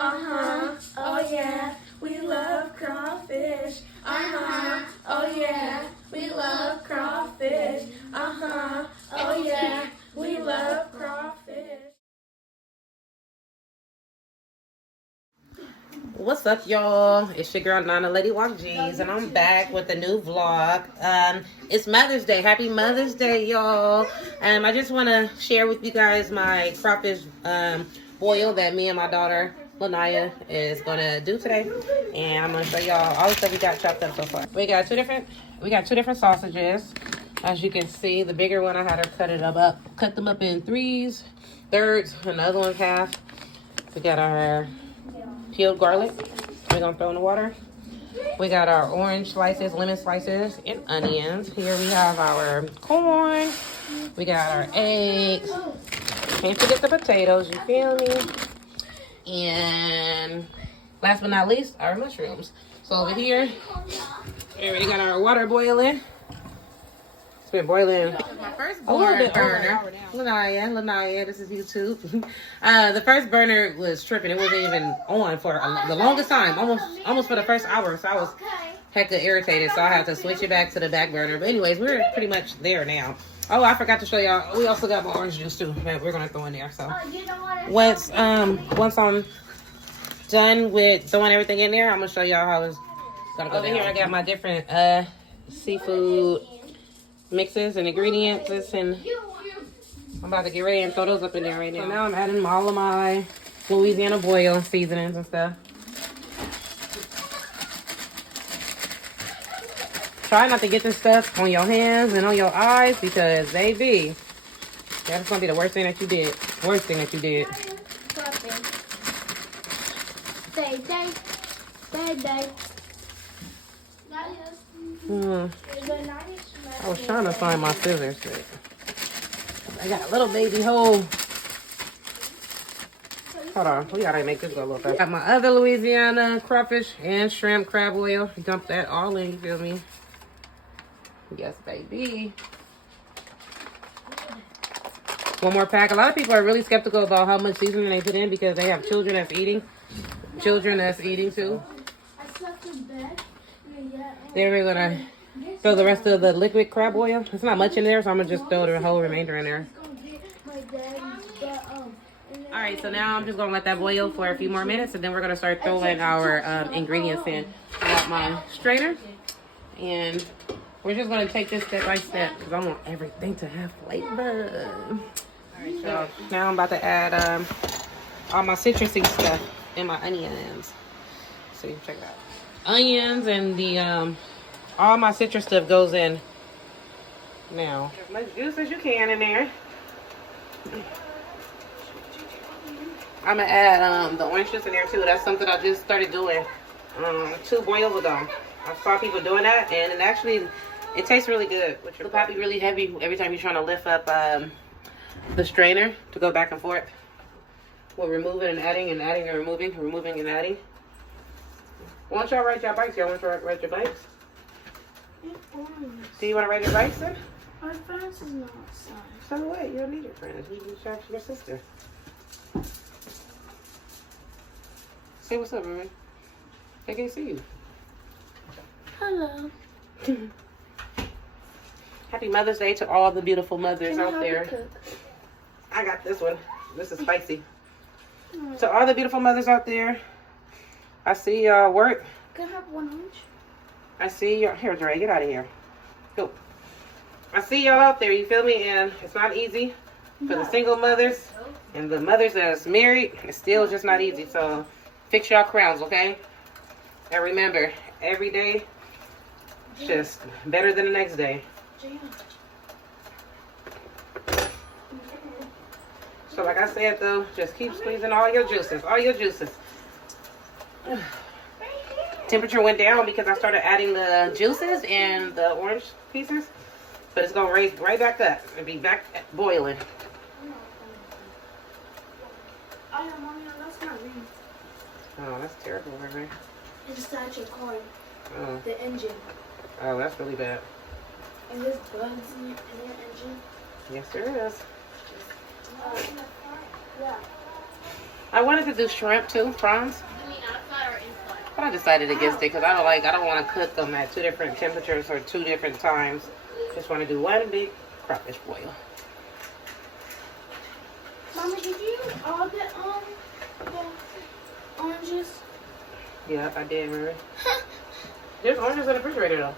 Uh-huh, oh yeah, we love crawfish. Uh-huh, oh yeah, we love crawfish. Uh-huh, oh yeah, we love crawfish. What's up, y'all? It's your girl Nana Lady Walk G's, and I'm back with a new vlog. It's Mother's Day. Happy Mother's Day, y'all. I just want to share with you guys my crawfish boil that me and my daughter Lanaya is gonna do today, and I'm gonna show y'all all the stuff we got chopped up so far. We got two different sausages. As you can see, the bigger one I had her cut them up in thirds, and the other one's half. We got our peeled garlic we're gonna throw in the water. We got our orange slices, lemon slices, and onions. Here we have our corn. We got our eggs. Can't forget the potatoes, you feel me? And last but not least, our mushrooms. So over here, we already got our water boiling. It's been boiling. My first burner. Lanaya, this is YouTube. The first burner was tripping. It wasn't even on for the longest time, almost for the first hour. So I was hecka irritated. So I had to switch it back to the back burner. But anyways, we're pretty much there now. Oh, I forgot to show y'all. We also got my orange juice too that we're gonna throw in there. So once I'm done with throwing everything in there, I'm gonna show y'all how it's gonna go. Over here, I got my different seafood mixes and ingredients, and I'm about to get ready and throw those up in there right now. So now I'm adding all of my Louisiana boil seasonings and stuff. Try not to get this stuff on your hands and on your eyes because baby, that's gonna be the worst thing that you did. Worst thing that you did. I was trying to find my scissors, but I got a little baby hole. Hold on, we gotta make this go a little fast. Got my other Louisiana crawfish and shrimp crab oil. Dump that all in, you feel me? Yes, baby. One more pack. A lot of people are really skeptical about how much seasoning they put in because they have children that's eating. Children that's eating too. Then we're gonna throw the rest of the liquid crab oil. It's not much in there, so I'm gonna just throw the whole remainder in there. Alright, so now I'm just gonna let that boil for a few more minutes, and then we're gonna start throwing our ingredients in. I got my strainer, and we're just gonna take this step by step because I want everything to have flavor. Alright, so now I'm about to add all my citrusy stuff and my onions. So you can check it out. Onions and the all my citrus stuff goes in now. As much juice as you can in there. I'm gonna add the orange juice in there too. That's something I just started doing 2 boils ago. I saw people doing that, and it tastes really good. It'll probably be really heavy every time you're trying to lift up the strainer to go back and forth. We're removing and adding and adding and removing and adding. Why don't y'all ride your bikes? Y'all want to ride your bikes? Do you want to ride your bikes then? Our friends is not outside. So what? You don't need your friends. You can talk to your sister. Say what's up, Remy. They can't see you. Hello. Happy Mother's Day to all the beautiful mothers out there. I got this one. This is spicy. To all the beautiful mothers out there, I see y'all work. Can I have 1 orange? I see y'all. Here, Dre, get out of here. Go. I see y'all out there, you feel me? And it's not easy for the single mothers and the mothers that's married. It's still just not easy. So fix y'all crowns, okay? And remember, every day is just better than the next day. So like I said though, just keep squeezing all your juices, Temperature went down because I started adding the juices and the orange pieces, but it's gonna raise right back up and be back boiling. That's not me. Oh, that's terrible, right? It's inside your car. Oh. The engine. Oh, that's really bad. And there's bugs in your engine. Yes, there is. In the car? Yeah. I wanted to do shrimp too, prawns. But I decided against it because I don't want to cook them at 2 different temperatures or 2 different times. Just want to do one big crawfish boil. Mama, did you all get the oranges? Yeah, I did, remember? There's oranges in the refrigerator though.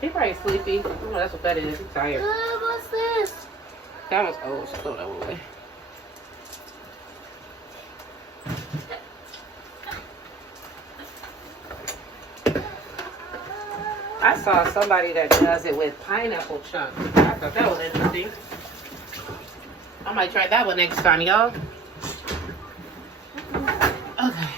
He's probably sleepy. Oh, that's what that is. He's tired. What's this? That one's old. So throw that one away. I saw somebody that does it with pineapple chunks. I thought that was interesting. I might try that one next time, y'all. Okay.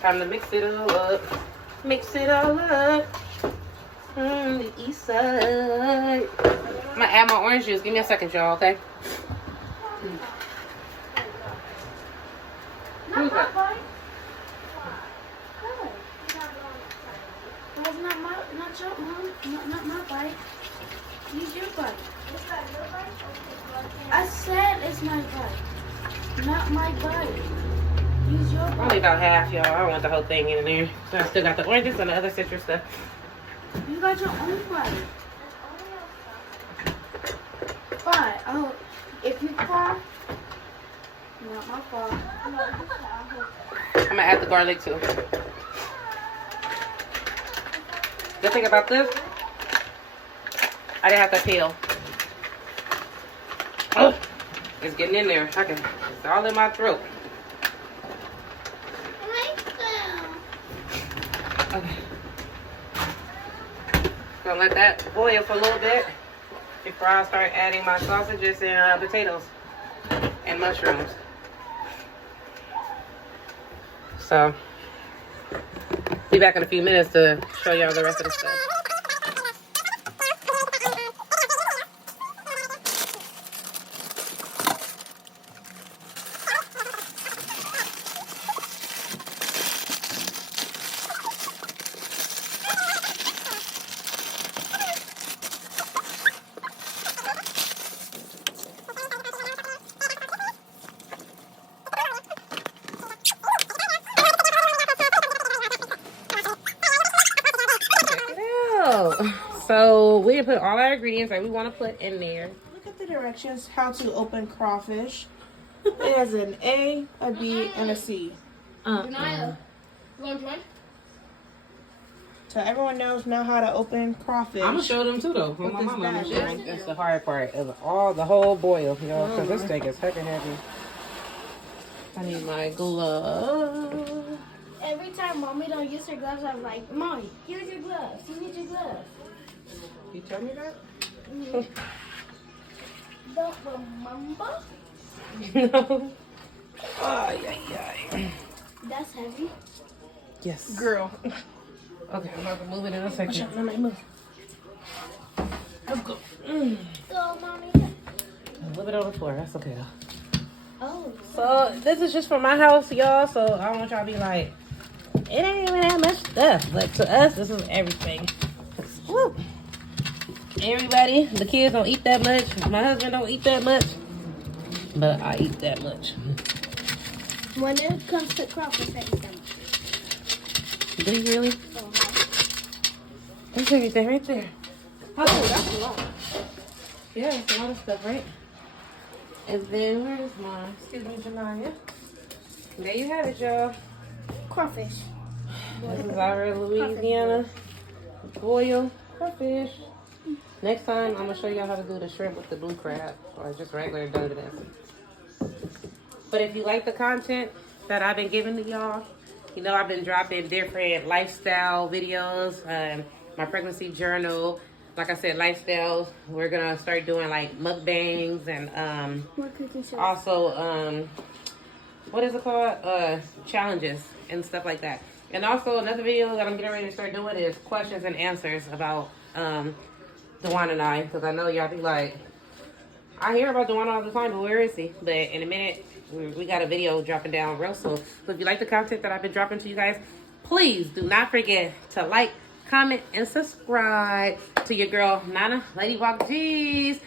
Time to mix it all up. Mix it all up. The east side. I'm gonna add my orange juice. Give me a second, y'all, okay? Who's that? That's not your mom. Not my bite. Use your bite. I said it's my bite. Not my bite. Use your bite. Only about half, y'all. I don't want the whole thing in there. So I still got the oranges and the other citrus stuff. You got your own bite. Fine. Oh, if you fall, not my fault. I'm gonna add the garlic too. Good thing about this, I didn't have to peel. Oh, it's getting in there. It's all in my throat. Okay. Gonna let that boil for a little bit before I start adding my sausages and potatoes and mushrooms. So, be back in a few minutes to show y'all the rest of the stuff. So we didn't put all our ingredients that we want to put in there. Look at the directions how to open crawfish. It has an A, a B, and a C. Denial. You want to join? So everyone knows now how to open crawfish. I'm gonna show them too though. With My this mama, bag. that's the hard part of the whole boil, y'all. Because this steak is heckin' heavy. I need my gloves. Every time mommy don't use her gloves, I'm like, Mommy, here's your gloves. You need your gloves. You tell me that? Don't remember? No. Oh, yeah. That's heavy. Yes. Girl. Okay, I'm about to move it in a second. Let me move. Let's go. Go, Mommy. A little bit on the floor. That's okay though. Oh. So this is just for my house, y'all. So I don't want y'all to be like, it ain't even that much stuff. But to us, this is everything. Woo. Everybody, the kids don't eat that much. My husband don't eat that much. But I eat that much. When it comes to crawfish, I eat that much. Do you really? That's everything right there. Oh, that's a lot. Yeah, it's a lot of stuff, right? And then where's mine? Excuse me, Janaya. There you have it, y'all. Crawfish. This is our Louisiana boil crawfish. Next time, I'm gonna show y'all how to do the shrimp with the blue crab, or just regular Dungeness. But if you like the content that I've been giving to y'all, you know I've been dropping different lifestyle videos, my pregnancy journal. Like I said, lifestyles. We're gonna start doing like mukbangs and More cooking shows. also what is it called? Challenges and stuff like that. And also another video that I'm getting ready to start doing is questions and answers about Dewan and I, because I know y'all be like, I hear about Dewan all the time, but where is he? But in a minute, we got a video dropping down real soon. So if you like the content that I've been dropping to you guys, please do not forget to like, comment, and subscribe to your girl, Nana Lady Walk G's.